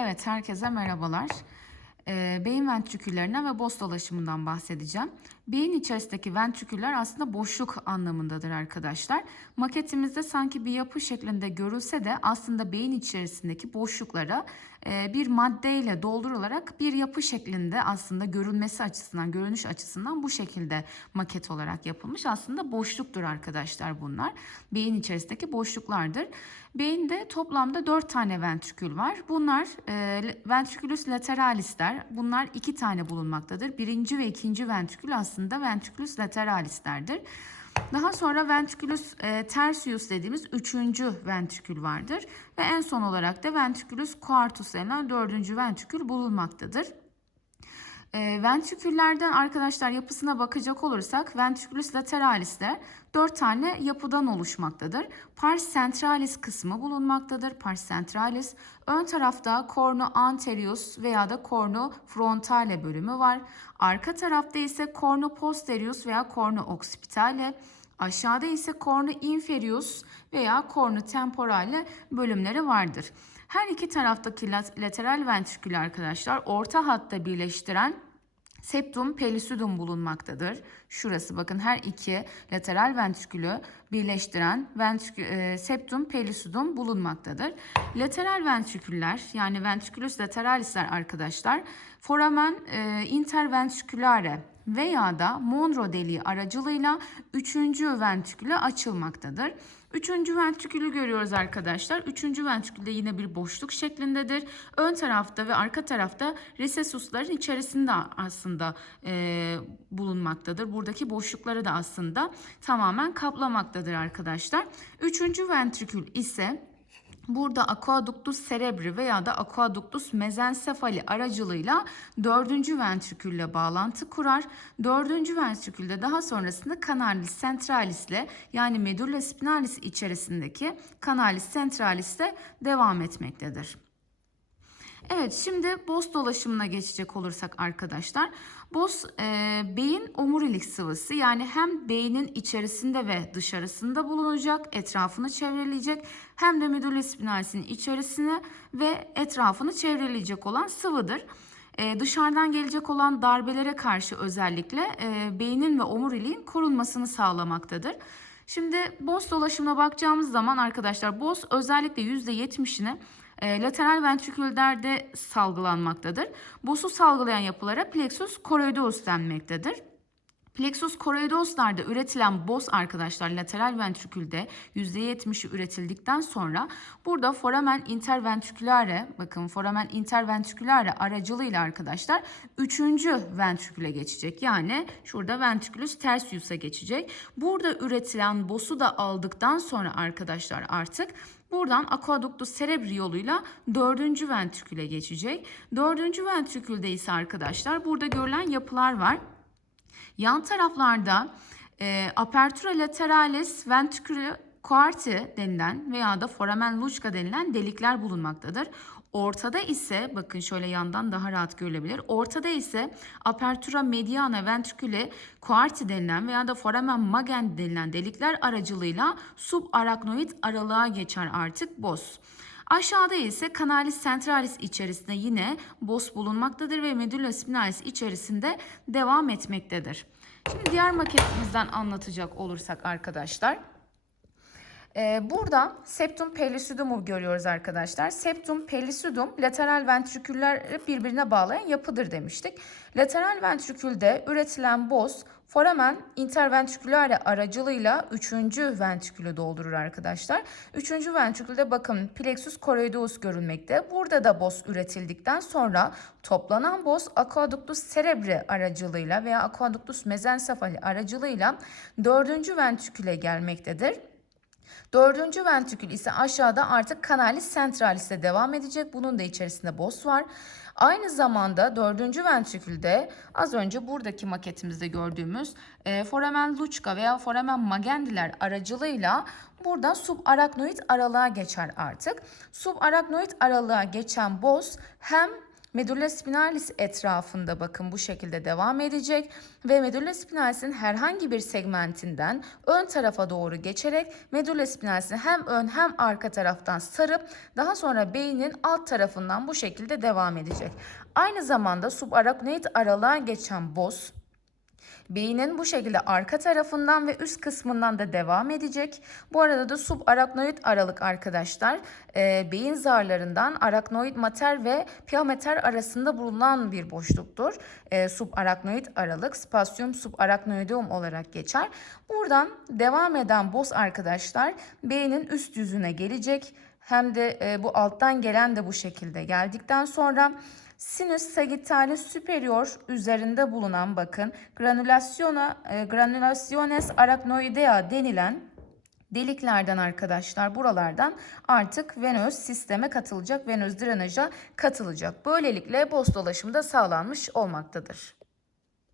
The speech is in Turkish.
Evet, herkese merhabalar. Ee, beyin ventriküllerinden ve boz dolaşımından bahsedeceğim. Beyin içerisindeki ventriküller aslında boşluk anlamındadır arkadaşlar. Maketimizde sanki bir yapı şeklinde görülse de aslında beyin içerisindeki boşluklara e, bir maddeyle doldurularak bir yapı şeklinde aslında görülmesi açısından, görünüş açısından bu şekilde maket olarak yapılmış. Aslında boşluktur arkadaşlar bunlar. Beyin içerisindeki boşluklardır. Beyinde toplamda 4 tane ventrikül var. Bunlar e, ventriculus lateralisler. Bunlar iki tane bulunmaktadır. Birinci ve ikinci ventrikül aslında ventriculus lateralislerdir. Daha sonra ventriculus e, tertius dediğimiz üçüncü ventrikül vardır. Ve en son olarak da ventriculus quartus denilen dördüncü ventrikül bulunmaktadır. E, ventriküllerden arkadaşlar yapısına bakacak olursak ventriculus lateralisler 4 tane yapıdan oluşmaktadır. Pars centralis kısmı bulunmaktadır. Pars centralis ön tarafta cornu anterius veya da cornu frontale bölümü var. Arka tarafta ise cornu posterius veya cornu occipitale. Aşağıda ise cornu inferius veya cornu temporale bölümleri vardır. Her iki taraftaki lateral ventrikül arkadaşlar orta hatta birleştiren septum pellucidum bulunmaktadır. Şurası bakın her iki lateral ventrikülü birleştiren ventrikü, e, septum pellucidum bulunmaktadır. Lateral ventriküller yani ventriculus lateralisler arkadaşlar foramen e, interventriculare veya da Monro deliği aracılığıyla üçüncü ventriküle açılmaktadır. Üçüncü ventrikülü görüyoruz arkadaşlar. Üçüncü ventrikülde yine bir boşluk şeklindedir. Ön tarafta ve arka tarafta recessusların içerisinde aslında e, bulunmaktadır. Buradaki boşlukları da aslında tamamen kaplamaktadır arkadaşlar. Üçüncü ventrikül ise Burada aqueductus cerebri veya da aqueductus mezenσefali aracılığıyla dördüncü ventrikülle bağlantı kurar. Dördüncü ventrikülde daha sonrasında canalis centralis ile yani medulla spinalis içerisindeki canalis centralis ile devam etmektedir. Evet şimdi boz dolaşımına geçecek olursak arkadaşlar. Boz e, beyin omurilik sıvısı yani hem beynin içerisinde ve dışarısında bulunacak, etrafını çevreleyecek hem de medulla spinalisinin içerisine ve etrafını çevreleyecek olan sıvıdır. E, dışarıdan gelecek olan darbelere karşı özellikle e, beynin ve omuriliğin korunmasını sağlamaktadır. Şimdi boz dolaşımına bakacağımız zaman arkadaşlar boz özellikle %70'ini e, lateral ventriküllerde salgılanmaktadır. Bosu salgılayan yapılara plexus choroideus denmektedir. Plexus choroidoslarda üretilen boz arkadaşlar lateral ventrikülde %70'i üretildikten sonra burada foramen interventriculare bakın foramen interventriculare aracılığıyla arkadaşlar 3. ventriküle geçecek. Yani şurada ventriculus tertius'a geçecek. Burada üretilen bosu da aldıktan sonra arkadaşlar artık Buradan aqueductus cerebri yoluyla dördüncü ventriküle geçecek. Dördüncü ventrikülde ise arkadaşlar burada görülen yapılar var. Yan taraflarda e, apertura lateralis ventriculi quarti denilen veya da foramen luca denilen delikler bulunmaktadır. Ortada ise bakın şöyle yandan daha rahat görülebilir. Ortada ise apertura mediana ventriculi quarti denilen veya da foramen magen denilen delikler aracılığıyla subarachnoid aralığa geçer artık boz. Aşağıda ise canalis centralis içerisinde yine boz bulunmaktadır ve medulla spinalis içerisinde devam etmektedir. Şimdi diğer maketimizden anlatacak olursak arkadaşlar. Ee, burada septum pellucidum'u görüyoruz arkadaşlar. Septum pellucidum lateral ventrikülleri birbirine bağlayan yapıdır demiştik. Lateral ventrikülde üretilen boz foramen interventriculare aracılığıyla 3. ventrikülü doldurur arkadaşlar. 3. ventrikülde bakın plexus choroideus görülmekte. Burada da boz üretildikten sonra toplanan boz aqueductus cerebri aracılığıyla veya aqueductus mezenσefali aracılığıyla 4. ventriküle gelmektedir. Dördüncü ventrikül ise aşağıda artık canalis centralis'e devam edecek. Bunun da içerisinde boz var. Aynı zamanda dördüncü ventrikülde az önce buradaki maketimizde gördüğümüz e, foramen luca veya foramen magendiler aracılığıyla burada subarachnoid aralığa geçer artık. Subarachnoid aralığa geçen boz hem medulla spinalis etrafında bakın bu şekilde devam edecek ve medulla spinalis'in herhangi bir segmentinden ön tarafa doğru geçerek medulla spinalis'in hem ön hem arka taraftan sarıp daha sonra beynin alt tarafından bu şekilde devam edecek. Aynı zamanda subaraknoid aralığa geçen boz Beynin bu şekilde arka tarafından ve üst kısmından da devam edecek. Bu arada da subaraknoid aralık arkadaşlar e, beyin zarlarından araknoid mater ve piameter arasında bulunan bir boşluktur. E, subaraknoid aralık spasyum subaraknoideum olarak geçer. Buradan devam eden boz arkadaşlar beynin üst yüzüne gelecek. Hem de e, bu alttan gelen de bu şekilde geldikten sonra Sinüs sagittalis superior üzerinde bulunan bakın granulasyona e, granulationes arachnoidea denilen deliklerden arkadaşlar buralardan artık venöz sisteme katılacak, venöz drenaja katılacak. Böylelikle boz dolaşımı da sağlanmış olmaktadır.